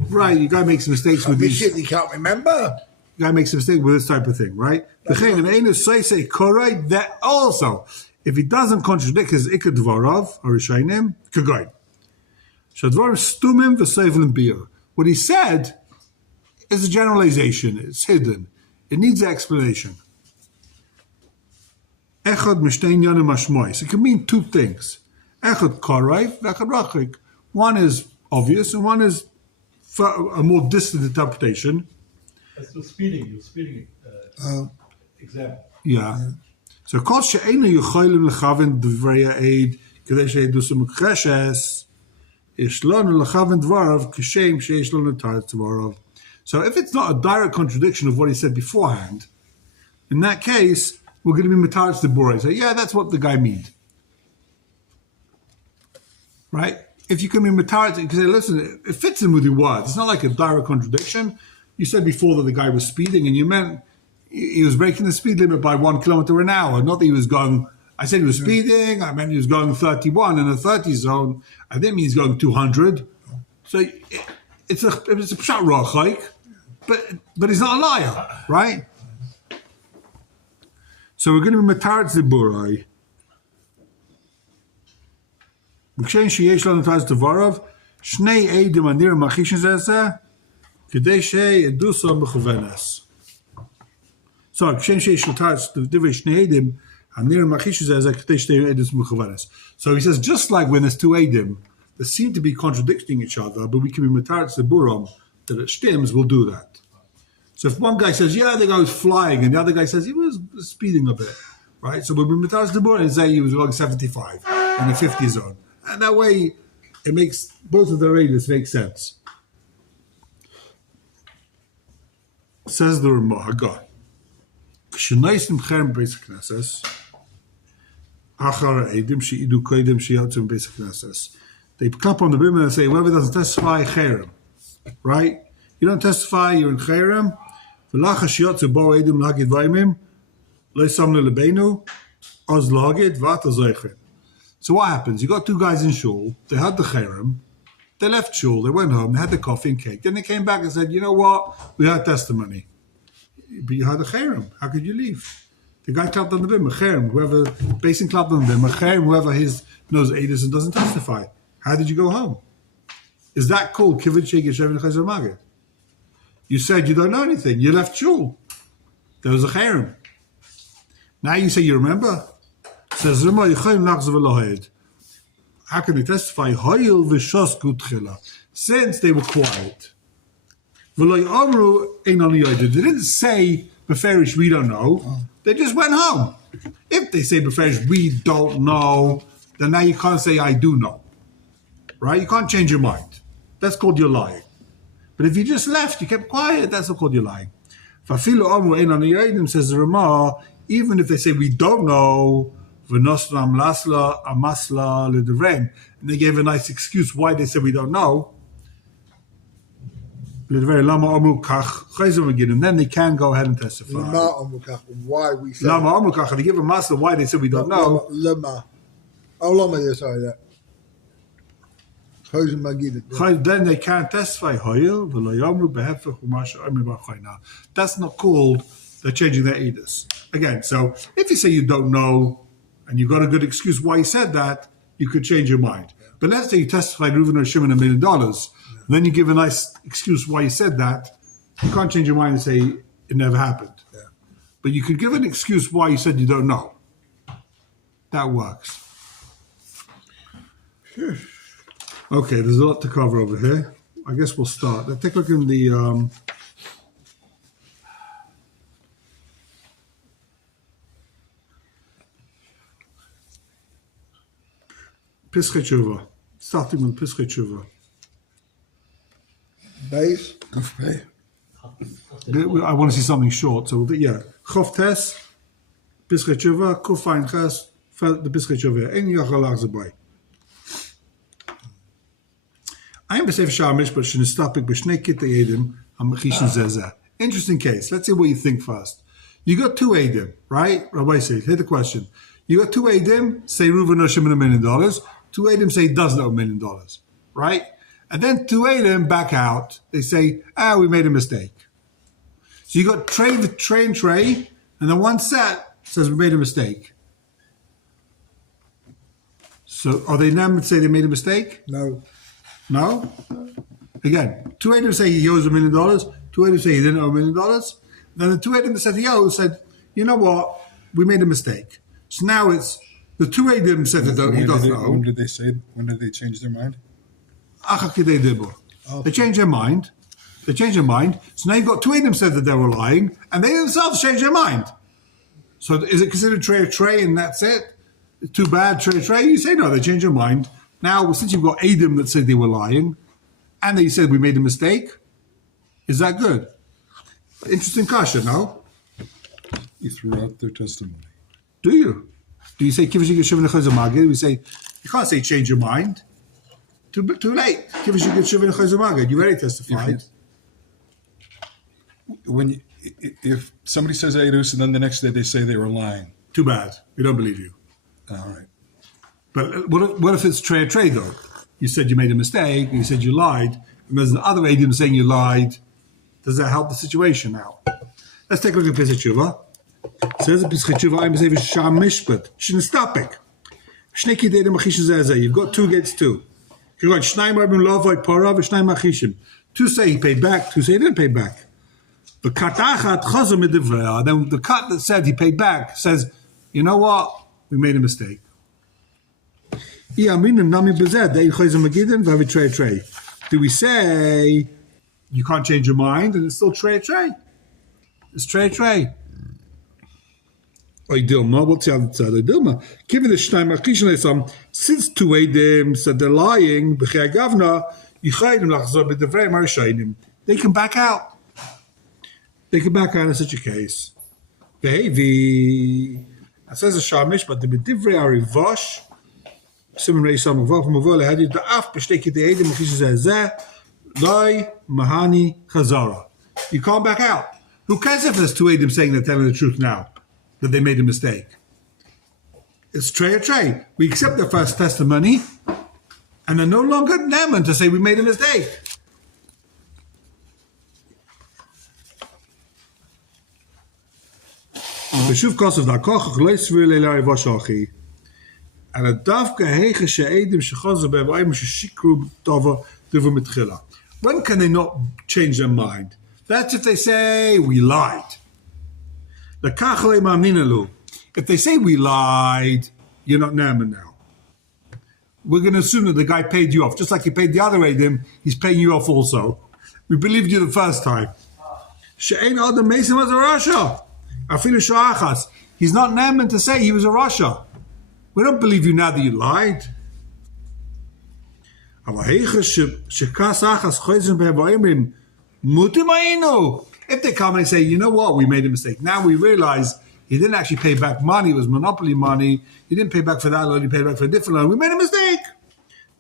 Right, you guy makes mistakes with This these. shit you can't remember. Guy makes a mistake with this type of thing, right? That also, if he doesn't contradict his Ikar Dvarav or Rishayim, Kagoy. Shadvar Stumim v'Seivlim Bir. What he said is a generalization. It's hidden. It needs an explanation. Echad Mishtein Yanim Mashmois. It can mean two things. Echad Karayv, Echad Rachik. One is obvious and one is for a more distant interpretation. That's the speeding example. Yeah. So, kol she'einu yuchaylim lechaven dvrei ha'ed kedei she'edu s'mukreshes ish lonu lechaven dvarav k'shem she'ish lonu taretz dvarav. So, if it's not a direct contradiction of what he said beforehand, in that case, we're going to be mataretz dibura. So, yeah, that's what the guy means. Right? If you can be mataretz, you can say, listen, it fits in with your words. It's not like a direct contradiction. You said before that the guy was speeding, and you meant he was breaking the speed limit by 1 kilometer an hour. Not that he was going. I said he was speeding. I meant he was going 31 in a 30 zone. I didn't mean he's going 200. So it's a pshat rachik, but he's not a liar, right? So we're going to be mataretz ziburai. B'kshein sheyesh lanu taretz devarav shnei eidim anir machishin zeh. Kedei she'edusa mechuvenes. So, Kshem she'ish l'taretz divrei shnei edim, hanir machishu zeh kedei she'edus mechuvenes. So he says, just like when there's two edim that seem to be contradicting each other, but we can be mataretz ziburam that it stems, we'll do that. So if one guy says, yeah, the guy was flying, and the other guy says he was speeding a bit, right? So we'll be mataretz ziburam and say he was going 75 in the 50 zone, and that way it makes both of the edus make sense. Says the Ramah, Hagar. Shenaisim cherem beis knesses. Achar edim sheidu koidem sheyatzim beis knesses. They clap on the bim and say, whoever doesn't testify, cherem. Right? You don't testify, you're in cherem. V'lacha sheyatzu bo edim lagid vaimim. Lo samle lebeinu. Oz lagid v'ata zoichet. So what happens? You got two guys in shul. They had the cherem. They left shul, they went home, they had the coffee and cake. Then they came back and said, you know what? We had testimony. But you had a cherem. How could you leave? The guy clapped on the bim, a cherem. Whoever, basically clapped on the bim, a cherem, whoever knows edus and doesn't testify. How did you go home? Is that called kivud she'eget shevin chayzer magid? You said you don't know anything. You left shul. There was a cherem. Now you say you remember? Says Rima, yichayim lachzav elohed. How can they testify? Since they were quiet. They didn't say, Beferish, we don't know. They just went home. If they say, Beferish, we don't know, then now you can't say, I do know. Right? You can't change your mind. That's called your lying. But if you just left, you kept quiet, that's not called your lying. Says the Ramah, even if they say, we don't know, and they gave a nice excuse why they said we don't know. And then they can go ahead and testify. Why we say They give a masla why they said we don't know. Then they can't testify. That's not called they're changing their edus. Again, so if you say you don't know, and you've got a good excuse why you said that, you could change your mind. Yeah. But let's say you testified Reuven or Shimon $1 million, then you give a nice excuse why you said that, you can't change your mind and say it never happened. Yeah. But you could give an excuse why you said you don't know. That works. Okay, there's a lot to cover over here. I guess we'll start. Let's take a look in the... Pischei Tshuva. Starting with Pischei Tshuva. Base? I want to see something short, so we'll do, yeah. Chof Tes, Pischei Tshuva, Kuf Ein Ches, the Pischei Tshuva. Ein Yachal Lach Zabay. I am b'Sefer Sha'ar Mishpat shenistapik b'shnei kitei edim hamachishin zeh zeh. Interesting case. Let's see what you think first. You got two Adim, right? Rabbi says, here's the question. You got two Adim, say Reuven Hashem $1 million. Two Adim say he doesn't owe $1 million, right? And then two Adim back out. They say, we made a mistake. So you got Trey, and then one set says we made a mistake. So are they now say they made a mistake? No. No? Again, two Adim say he owes $1 million. Two Adim say he didn't owe $1 million. Then the two Adim that said he owes said, you know what? We made a mistake. So now it's the two Adim said that he doesn't owe. When did they say? When did they change their mind? They changed their mind. They changed their mind. So now you've got two Adim said that they were lying, and they themselves changed their mind. So is it considered Trey, and that's it? It's too bad, Trey? You say no, they changed their mind. Now, since you've got Adim that said they were lying, and they said we made a mistake, is that good? Interesting question, no? You threw out their testimony. Do you? Do you say Kivish Yigashivin Chazamagid? We say, you can't say change your mind. Too late. Kivish Yigashivin Chazamagid. You already testified. If somebody says Eidus and then the next day they say they were lying. Too bad. We don't believe you. All right. But what if it's Trey though? You said you made a mistake, you said you lied, and there's another Adim saying you lied. Does that help the situation now? Let's take a look at Pesach Tshuva. Says the Pesach Tshuva, I'm saying Sham Mishpat. Shnestapik. Shneki Dedim Achishim Zezeh. You've got two against two. You've got Shnaim Rabim Lovoi Porav and Shnaim Achishim. Two say he paid back, two say he didn't pay back. The cut achat then the cut that said he paid back says, you know what? We made a mistake. Do we say you can't change your mind and it's still Trey? It's Trey. Dilma, what's the other side? Dilma. Given the Shnaim Achishim, since two Adim said they're lying, they can back out. They can back out in such a case. It says a Shamish, but the B'divrei Arivosh, Simon Rei Samavah from Mavol had the Af B'shteki the Edim Machishim Loi Mahani Chazara. You can't back out. Who cares if there's two Edim saying they're telling the truth now, that they made a mistake? It's Trey. We accept their first testimony, and they're no longer Neman to say we made a mistake. Beshuv Kosav Dakoch Leisvir Leilari Vashachi. And a Davka Hege She'edim Shechozer Be'Vayim Sheshikru Tova Divu Mitchila. When can they not change their mind? That's if they say we lied. If they say we lied, you're not Naaman now. We're going to assume that the guy paid you off. Just like he paid the other Adim, he's paying you off also. We believed you the first time. She'ein Adam Mason was a Rasha. He's not Naaman to say he was a Rasha. We don't believe you now that you lied. If they come and say, you know what, we made a mistake. Now we realize he didn't actually pay back money. It was monopoly money. He didn't pay back for that loan. He paid back for a different loan. We made a mistake.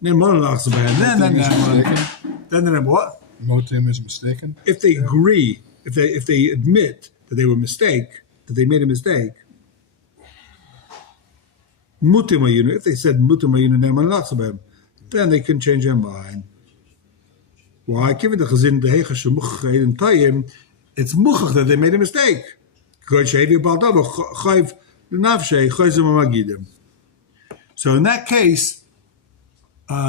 Then what? Motim is mistaken. If they agree, if they admit that they made a mistake, if they said then they can change their mind. Why? Given the chazin the heichah it's muchach that they made a mistake. So in that case,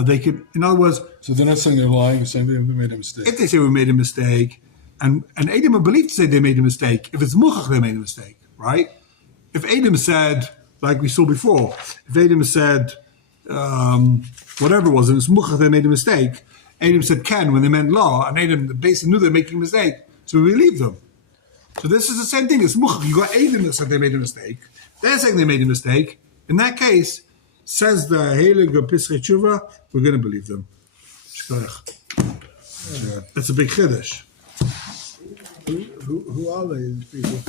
they could, in other words, so they're not saying they're lying, they're saying they made a mistake. If they say we made a mistake, and Edom are believed to say they made a mistake, if it's muchach they made a mistake, right? If Edom said, like we saw before, if Edom said whatever it was, and it's muchach they made a mistake, Edom said Ken when they meant law, and Edom basically knew they're making a mistake, so we believe them. So this is the same thing. It's muchach. You got Edom that said they made a mistake. They're saying they made a mistake. In that case, says the Heilig of Pesach Tshuva, we're going to believe them. That's a big chiddush. Who are they, these people?